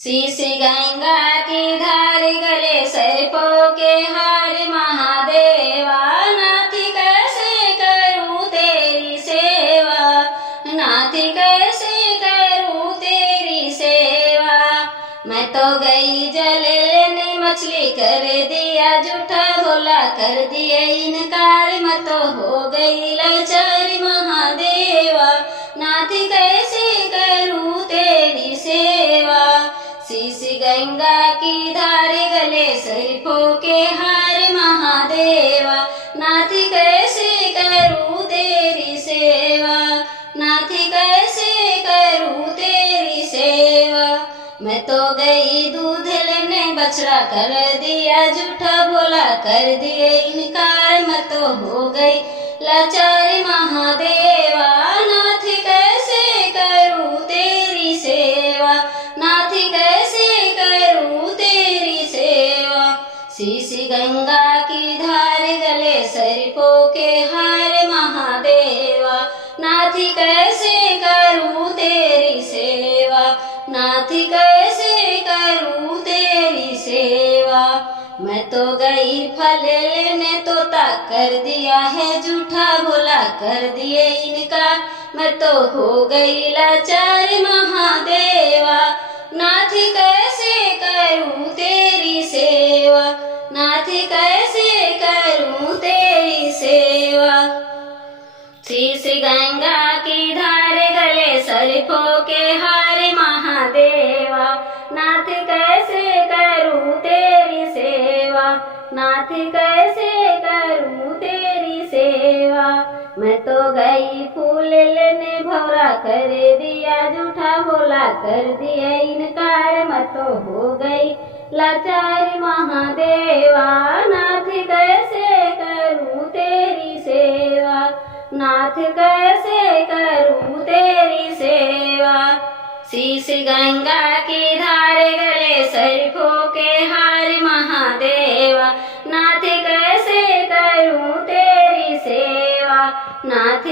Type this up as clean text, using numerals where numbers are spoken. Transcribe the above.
शीशी गंगा की धार गले सर्पों के हार महादेवा। नाथी कैसे करूं तेरी सेवा, नाथी कैसे करूं तेरी सेवा। मैं तो गई जल लेने मछली कर दिया झूठा भोला कर दिया इनकार। मैं तो हो गई लाचार महादेवा, नाथी कैसे करूं तेरी सेवा। शीशी गंगा की धार गले सर्पों के हार महादेवा। नाथी कैसे करूं तेरी सेवा, नाथी कैसे करूं तेरी सेवा। मैं तो गई दूध लेने बछड़ा कर दिया झूठा भोला कर दिए इनकार। मैं तो हो गई लाचार महादेवा, नाथी कैसे करूं तेरी सेवा, नाथी कैसे करूं तेरी सेवा। शीशी गंगा की धार गले सर्पों के हार महादेवा। नाथी कैसे करूं तेरी सेवा, नाथी कैसे करूं तेरी सेवा। मैं तो गई फल लेने तोता कर दिया है झूठा भोला कर दिए इनका। मैं तो हो गई लाचार महादेवा, नाथी कैसे करूं तेरी सेवा, नाथी कैसे करूं तेरी सेवा। शीशी गंगा की धार गले सर्पों के हार महादेवा। नाथी कैसे करूं तेरी सेवा, नाथी कैसे करूं तेरी सेवा। मैं तो गई फूल लेने भौरा कर दिया झूठा भोला कर दिया इनकार। मैं तो हो गई लाचार महादेवा, नाथी कैसे करूं तेरी सेवा, नाथ कैसे करूं तेरी सेवा। शीशी गंगा की धार गले सर्पों के हार महादेवा। नाथ कैसे करूं तेरी सेवा, नाथ